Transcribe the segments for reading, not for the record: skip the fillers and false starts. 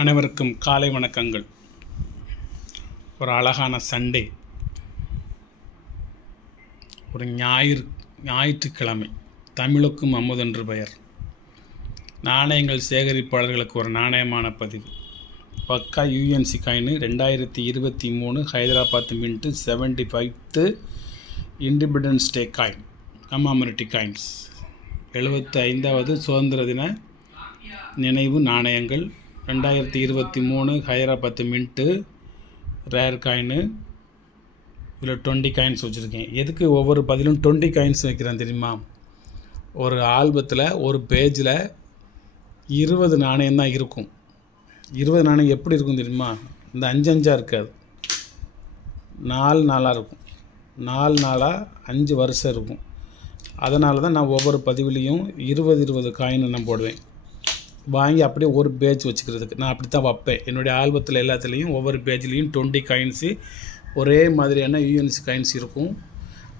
அனைவருக்கும் காலை வணக்கங்கள். ஒரு அழகான சண்டே, ஒரு ஞாயிற்றுக்கிழமை, தமிழுக்கும் அமுதென்று பெயர். நாணயங்கள் சேகரிப்பாளர்களுக்கு ஒரு நாணயமான பதிவு. பக்கா UNC coin 2023 Hyderabad mint 75th independence day coin, commemorative coins. 75வது சுதந்திர தின நினைவு நாணயங்கள் 2023 ஹைதராபாத் மின்ட்டு ரேர் காயினு. இதில் 20 காயின்ஸ் வச்சுருக்கேன். எதுக்கு ஒவ்வொரு பதிலும் 20 காயின்ஸ் வைக்கிறேன் தெரியுமா? ஒரு ஆல்பத்தில் ஒரு பேஜில் 20 நாணயம் தான் இருக்கும். 20 நாணயம் எப்படி இருக்கும் தெரியுமா? இந்த 5 இருக்காது, 4 நாளாக இருக்கும். 4 நாளாக 5 வருஷம் இருக்கும். அதனால தான் நான் ஒவ்வொரு பதிவுலேயும் 20 காயின் நான் போடுவேன். வாங்கி அப்படியே ஒரு பேஜ் வச்சுக்கிறதுக்கு நான் அப்படி தான் வைப்பேன். என்னுடைய ஆல்பத்தில் எல்லாத்துலேயும் ஒவ்வொரு பேஜ்லேயும் 20 காயின்ஸு ஒரே மாதிரியான யூஎன்சி காயின்ஸ் இருக்கும்.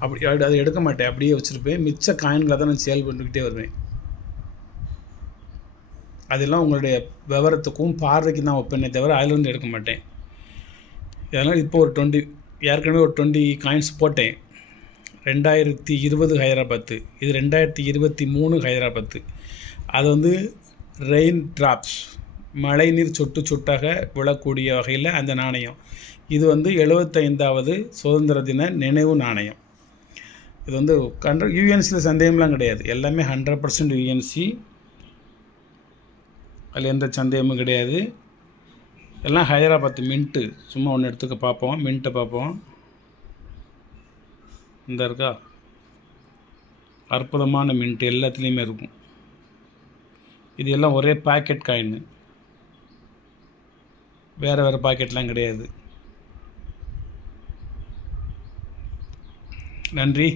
அப்படி அதை எடுக்க மாட்டேன், அப்படியே வச்சுருப்பேன். மிச்ச காயின்களை தான் நான் சேல் பண்ணிக்கிட்டே வருவேன். அதெல்லாம் உங்களுடைய விவரத்துக்கும் பார்வைக்கு தான் வைப்பேனே தவிர அதிலிருந்து எடுக்க மாட்டேன். இதனால் இப்போ ஒரு 20, ஏற்கனவே ஒரு 20 காயின்ஸ் போட்டேன். 2020 ஹைதராபாத்து, இது 2023 ஹைதராபாத்து. அது ரெயின் ட்ராப்ஸ், மழைநீர் சொட்டு சொட்டாக விழக்கூடிய வகையில் அந்த நாணயம். இது 75வது சுதந்திர தின நினைவு நாணயம். இது யூஎன்சியில் சந்தேகம்லாம் கிடையாது, எல்லாமே 100% யூஎன்சி. அதில் எந்த சந்தேகமும் கிடையாது. எல்லாம் ஹைதராபாத் மின்ட்டு. சும்மா ஒன்று எடுத்துக்க பார்ப்போம், மின்ட்டை பார்ப்போம். இந்த இருக்கா, அற்புதமான மின்ட்டு எல்லாத்துலேயுமே இருக்கும். இது எல்லாம் ஒரே பாக்கெட் காயின், வேறு பாக்கெட்லாம் கிடையாது. நன்றி,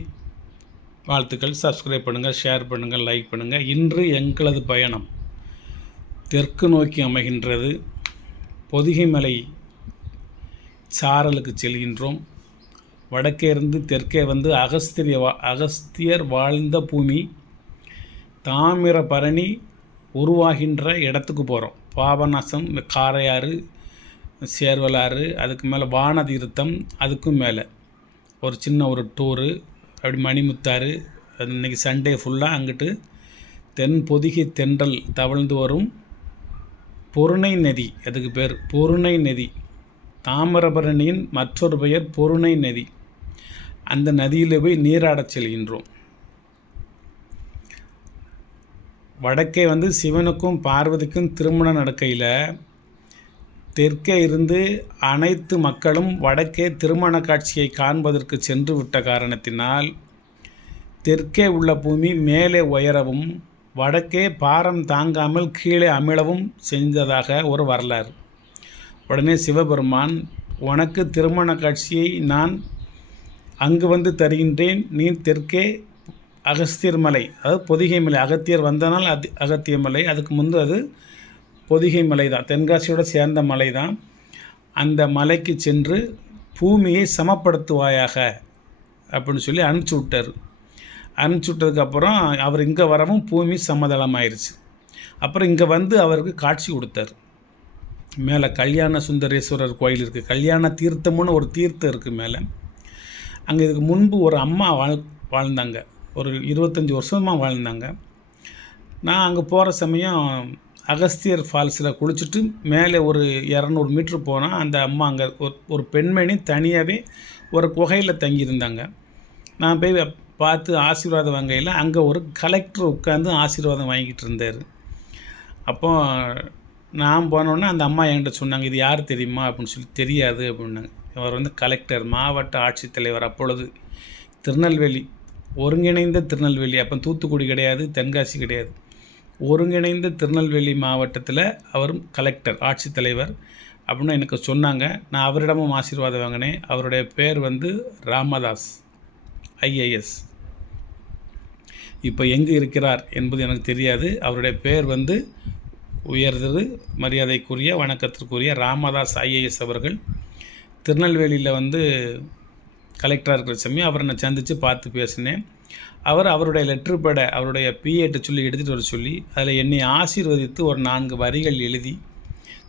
வாழ்த்துக்கள். சப்ஸ்கிரைப் பண்ணுங்கள், ஷேர் பண்ணுங்கள், லைக் பண்ணுங்கள். இன்று எங்களது பயணம் தெற்கு நோக்கி அமைகின்றது. பொதிகை மலை சாரலுக்கு செல்கின்றோம். வடக்கே இருந்து தெற்கே அகஸ்தியர் வாழ்ந்த பூமி தாமிரபரணி உருவாகின்ற இடத்துக்கு போகிறோம். பாபநாசம், காரையாறு, சேர்வலாறு, அதுக்கு மேலே வானதீர்த்தம், அதுக்கும் மேலே ஒரு சின்ன ஒரு டூரு. அப்படி மணிமுத்தாறு. அது இன்றைக்கி சண்டே ஃபுல்லாக அங்கிட்டு தென் பொதிகை தென்றல் தவழ்ந்து வரும் பொருணை நதி. அதுக்கு பேர் பொருணை நதி. தாமிரபரணியின் மற்றொரு பெயர் பொருணை நதி. அந்த நதியில் போய் நீராடச் செல்கின்றோம். வடக்கே சிவனுக்கும் பார்வதிக்கும் திருமணம் நடக்கையில் தெற்கே இருந்து அனைத்து மக்களும் வடக்கே திருமண காட்சியை காண்பதற்கு சென்று விட்ட காரணத்தினால் தெற்கே உள்ள பூமி மேலே உயரவும் வடக்கே பாரம் தாங்காமல் கீழே அமிழவும் செஞ்சதாக ஒரு வரலாறு. உடனே சிவபெருமான், உனக்கு திருமண காட்சியை நான் அங்கு தருகின்றேன். நீ தெற்கே அகஸ்தியர் மலை, அதாவது பொதிகை மலை. அகத்தியர் வந்தனால் அகத்திய மலை, அதுக்கு முன்பு அது பொதிகை மலை தான், தென்காசியோடு சேர்ந்த மலை தான். அந்த மலைக்கு சென்று பூமியை சமப்படுத்துவாயாக அப்படின்னு சொல்லி அனுப்பிச்சி விட்டார். அனுப்பிச்சி விட்டதுக்கப்புறம் அவர் இங்கே வரவும் பூமி சமதளமாயிருச்சு. அப்புறம் இங்கே அவருக்கு காட்சி கொடுத்தார். மேலே கல்யாண சுந்தரேஸ்வரர் கோயில் இருக்குது. கல்யாண தீர்த்தம்னு ஒரு தீர்த்தம் இருக்குது மேலே. அங்கே இதுக்கு முன்பு ஒரு அம்மா வாழ்ந்தாங்க. ஒரு 25 வருஷமாக வாழ்ந்தாங்க. நான் அங்கே போகிற சமயம் அகஸ்தியர் ஃபால்ஸில் குளிச்சுட்டு மேலே ஒரு 200 மீட்ரு போனால் அந்த அம்மா அங்கே ஒரு பெண்மணி தனியாகவே ஒரு குகையில் தங்கியிருந்தாங்க. நான் போய் பார்த்து ஆசீர்வாதம் வாங்கையில் அங்கே ஒரு கலெக்டர் உட்காந்து ஆசீர்வாதம் வாங்கிட்டு இருந்தார். அப்போ நான் போனோன்னே அந்த அம்மா என்கிட்ட சொன்னாங்க, இது யார் தெரியுமா அப்படின்னு சொல்லி. தெரியாது அப்படின்னாங்க. அவர் கலெக்டர், மாவட்ட ஆட்சித்தலைவர், அப்பொழுது திருநெல்வேலி, ஒருங்கிணைந்த திருநெல்வேலி. அப்போ தூத்துக்குடி கிடையாது, தென்காசி கிடையாது, ஒருங்கிணைந்த திருநெல்வேலி மாவட்டத்தில் அவர் கலெக்டர், ஆட்சித்தலைவர் அப்படின்னு எனக்கு சொன்னாங்க. நான் அவரிடமும் ஆசீர்வாதம் வாங்கினேன். அவருடைய பேர் ராமதாஸ் ஐஏஎஸ். இப்போ எங்கே இருக்கிறார் என்பது எனக்கு தெரியாது. அவருடைய பேர் உயர்திரு மரியாதைக்குரிய வணக்கத்திற்குரிய ராமதாஸ் ஐஏஎஸ் அவர்கள் திருநெல்வேலியில் கலெக்டராக இருக்கிற சமயம் அவரை நான் சந்தித்து பார்த்து பேசினேன். அவருடைய லெட்ரு பேடை அவருடைய பிஏட்ட சொல்லி எடுத்துகிட்டு வர சொல்லி அதில் என்னை ஆசீர்வதித்து ஒரு 4 வரிகள் எழுதி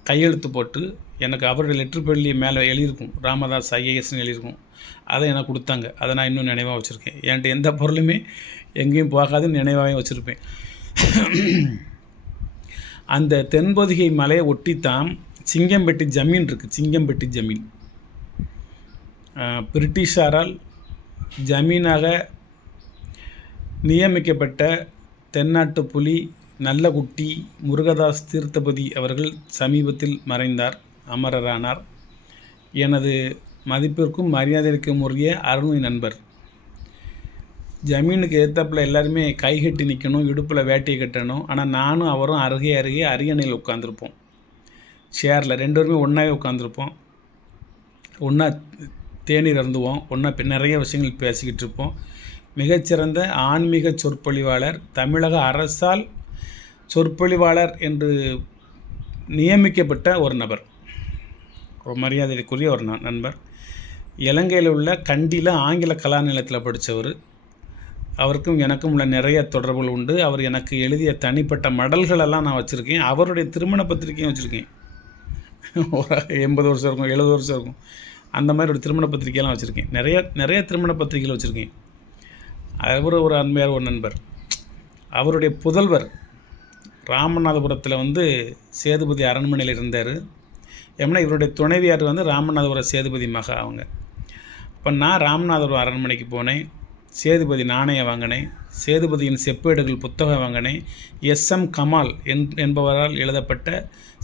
கையெழுத்து போட்டு எனக்கு அவருடைய லெட்ரு பேட்லேயே மேலே எழுதியிருக்கும் ராமதாஸ் ஐஏஎஸ்ன்னு எழுதியிருக்கும். அதை எனக்கு கொடுத்தாங்க. அதை நான் இன்னும் நினைவாக வச்சுருக்கேன். என்கிட்ட எந்த பொருளுமே எங்கேயும் போகாதுன்னு நினைவாகவும் வச்சுருப்பேன். அந்த தென்பொதிகை மலையை ஒட்டித்தான் சிங்கம்பட்டி ஜமீன் இருக்குது. சிங்கம்பட்டி ஜமீன் பிரிட்டிஷாரால் ஜமீனாக நியமிக்கப்பட்ட தென்னாட்டு புலி நல்லகுட்டி முருகதாஸ் தீர்த்தபதி அவர்கள் சமீபத்தில் மறைந்தார், அமரரானார். எனது மதிப்பிற்கும் மரியாதைக்கும் உரிய அருமை நண்பர். ஜமீனுக்கு ஏற்றப்பில் எல்லாருமே கைகட்டி நிற்கணும், இடுப்பில் வேட்டியை கட்டணும். ஆனால் நானும் அவரும் அருகே அரியணையில் உட்காந்துருப்போம். சேரில் 2 பேருமே ஒன்றாவே உட்காந்துருப்போம். ஒன்றா தேநீர் அருந்துவோம், ஒன்றா நிறைய விஷயங்கள் பேசிக்கிட்டு இருப்போம். மிகச்சிறந்த ஆன்மீக சொற்பொழிவாளர், தமிழக அரசால் சொற்பொழிவாளர் என்று நியமிக்கப்பட்ட ஒரு நபர், ஒரு மரியாதைக்குரிய ஒரு நண்பர். இலங்கையில் உள்ள கண்டியில் ஆங்கில கலாநிலையத்தில் படித்தவர். அவருக்கும் எனக்கும் உள்ள நிறைய தொடர்புகள் உண்டு. அவர் எனக்கு எழுதிய தனிப்பட்ட மடல்களெல்லாம் நான் வச்சுருக்கேன். அவருடைய திருமண பத்திரிக்கையும் வச்சுருக்கேன். ஒரு 80 வருஷம் இருக்கும், 70 வருஷம் இருக்கும். அந்த மாதிரி ஒரு திருமண பத்திரிக்கையெல்லாம் வச்சுருக்கேன். நிறைய திருமண பத்திரிகைகள் வச்சுருக்கேன். அவர் ஒரு அன்மையார், ஒரு நண்பர். அவருடைய புதல்வர் ராமநாதபுரத்தில் சேதுபதி அரண்மனையில் இருந்தார். ஏன்னா இவருடைய துணைவியார் ராமநாதபுரம் சேதுபதி மகா அவங்க. அப்போ நான் ராமநாதபுரம் அரண்மனைக்கு போனேன். சேதுபதி நாணயம் வாங்கினேன், சேதுபதியின் செப்பேடுகள் புத்தகம் வாங்கினேன். எஸ்எம் கமால் என்பவரால் எழுதப்பட்ட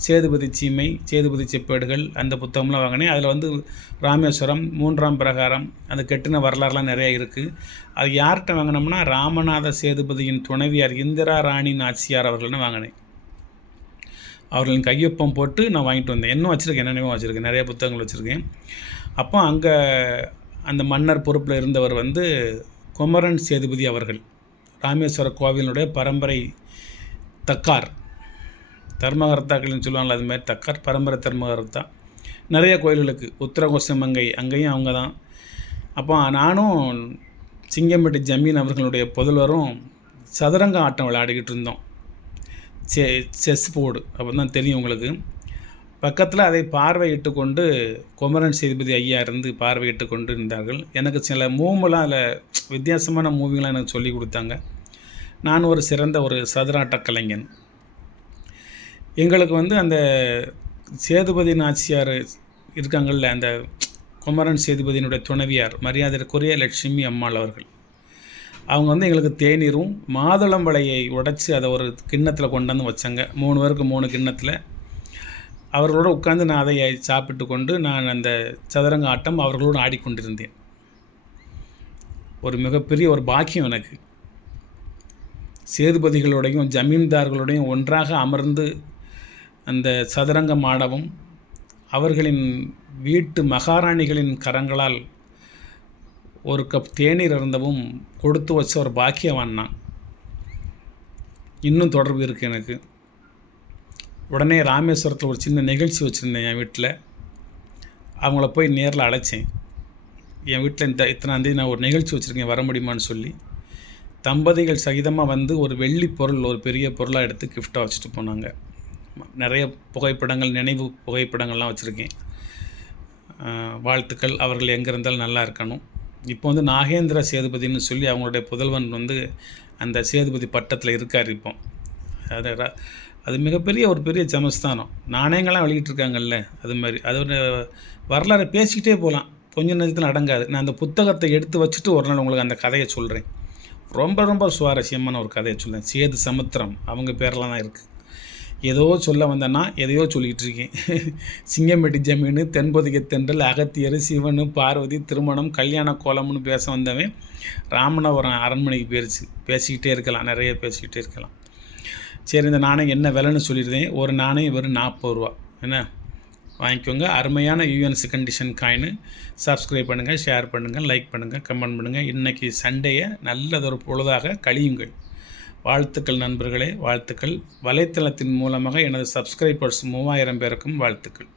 சேதுபதி சீமை, சேதுபதி செப்பேடுகள், அந்த புத்தகம்லாம் வாங்கினேன். அதில் ராமேஸ்வரம் 3ஆம் பிரகாரம் அந்த கெட்டின வரலாறுலாம் நிறையா இருக்குது. அது யார்கிட்ட வாங்கினோம்னா ராமநாத சேதுபதியின் துணைவியார் இந்திரா ராணி நாச்சியார் அவர்கள்னு வாங்கினேன். அவர்களின் கையொப்பம் போட்டு நான் வாங்கிட்டு வந்தேன். இன்னும் வச்சுருக்கேன், என்னென்னமோ வச்சுருக்கேன், நிறைய புத்தகங்கள் வச்சுருக்கேன். அப்போ அங்கே அந்த மன்னர் பொறுப்பில் இருந்தவர் குமரன் சேதுபதி அவர்கள், ராமேஸ்வர கோவிலினுடைய பரம்பரை தக்கார், தர்மகர்த்தாக்கள்னு சொல்லுவாங்களா, அதுமாதிரி தக்கார் பரம்பரை தர்மகர்த்தா. நிறைய கோயில்களுக்கு உத்தரகோசமங்கை அங்கேயும் அவங்க தான். அப்போ நானும் சிங்கம்பட்டி ஜமீன் அவர்களுடைய புதல்வரும் சதுரங்க ஆட்டம் விளையாடிக்கிட்டு இருந்தோம். செஸ் போர்டு அப்போ தான் தெரியும் உங்களுக்கு. பக்கத்தில் அதை பார்வையிட்டு கொண்டு குமரன் சேதுபதி ஐயா இருந்து பார்வையிட்டு கொண்டு இருந்தார்கள். எனக்கு சில மூவெலாம் அதில் வித்தியாசமான மூவிங்களாம் எனக்கு சொல்லி கொடுத்தாங்க. நான் ஒரு சிறந்த ஒரு சதுராட்ட கலைஞன். எங்களுக்கு அந்த சேதுபதி நாச்சியார் இருக்காங்கள்ல, அந்த குமரன் சேதுபதியினுடைய துணைவியார் மரியாதைக்குரிய லட்சுமி அம்மாள் அவர்கள், அவங்க எங்களுக்கு தேநீரும் மாதுளம்பழையை உடைச்சி அதை ஒரு கிண்ணத்தில் கொண்டாந்து வச்சாங்க. 3 பேருக்கு 3 கிண்ணத்தில். அவர்களோடு உட்கார்ந்து நான் அதை சாப்பிட்டு கொண்டு நான் அந்த சதுரங்க ஆட்டம் அவர்களோடு ஆடிக்கொண்டிருந்தேன். ஒரு மிகப்பெரிய ஒரு பாக்கியம் எனக்கு. சேதுபதிகளோடையும் ஜமீன்தார்களோடையும் ஒன்றாக அமர்ந்து அந்த சதுரங்கம் ஆடவும், அவர்களின் வீட்டு மகாராணிகளின் கரங்களால் ஒரு கப் தேநீர் இருந்தவும் கொடுத்து வச்ச ஒரு பாக்கியவான் நான். இன்னும் தொடர்பு இருக்குது எனக்கு. உடனே ராமேஸ்வரத்தில் ஒரு சின்ன நிகழ்ச்சி வச்சுருந்தேன் என் வீட்டில். அவங்கள போய் நேரில் அழைச்சேன். என் வீட்டில் இத்தனாந்தேதி நான் ஒரு நிகழ்ச்சி வச்சுருக்கேன், வர முடியுமான்னு சொல்லி. தம்பதிகள் சகிதமாக ஒரு வெள்ளி பொருள், ஒரு பெரிய பொருளாக எடுத்து கிஃப்டாக வச்சுட்டு போனாங்க. நிறைய புகைப்படங்கள், நினைவு புகைப்படங்கள்லாம் வச்சுருக்கேன். வாழ்த்துக்கள். அவர்கள் எங்கே இருந்தாலும் நல்லா இருக்கணும். இப்போ நாகேந்திர சேதுபதினு சொல்லி அவங்களுடைய புதல்வன் அந்த சேதுபதி பட்டத்தில் இருக்கார் இப்போ. அது மிகப்பெரிய ஒரு பெரிய ஜமஸ்தானம். நாணயங்கள்லாம் வெளியிட்டிருக்காங்கல்ல, அது மாதிரி. அதோட வரலாறு பேசிக்கிட்டே போகலாம், கொஞ்சம் நேரத்தில் அடங்காது. நான் அந்த புத்தகத்தை எடுத்து வச்சுட்டு ஒரு நாள் உங்களுக்கு அந்த கதையை சொல்கிறேன். ரொம்ப ரொம்ப சுவாரஸ்யமான ஒரு கதையை சொல்கிறேன். சேது சமுத்திரம் அவங்க பேரெலாம் தான் இருக்குது. ஏதோ சொல்ல வந்தேன்னா எதையோ சொல்லிகிட்டு இருக்கேன். சிங்கம்பட்டி ஜமீனு, தென்பொதிகை தென்றல், அகத்தியர், சிவனு, பார்வதி, திருமணம், கல்யாண கோலம்னு பேச வந்தவன் ராமநாதபுரம் அரண்மனைக்கு போயிடுச்சு. பேசிக்கிட்டே இருக்கலாம், நிறைய பேசிக்கிட்டே இருக்கலாம். சரி, இந்த நாணயம் என்ன விலைன்னு சொல்லியிருந்தேன். ஒரு நாணயம் வெறும் 40 ரூபா. என்ன, வாங்கிக்கோங்க. அருமையான யூஎன்சி கண்டிஷன் காயின்னு. சப்ஸ்கிரைப் பண்ணுங்கள், ஷேர் பண்ணுங்கள், லைக் பண்ணுங்கள், கமெண்ட் பண்ணுங்கள். இன்றைக்கி சண்டேயை நல்லதொரு பொழுதாக கழியுங்கள். வாழ்த்துக்கள் நண்பர்களே, வாழ்த்துக்கள். வலைத்தளத்தின் மூலமாக எனது சப்ஸ்கிரைபர்ஸ் 3000 பேருக்கும் வாழ்த்துக்கள்.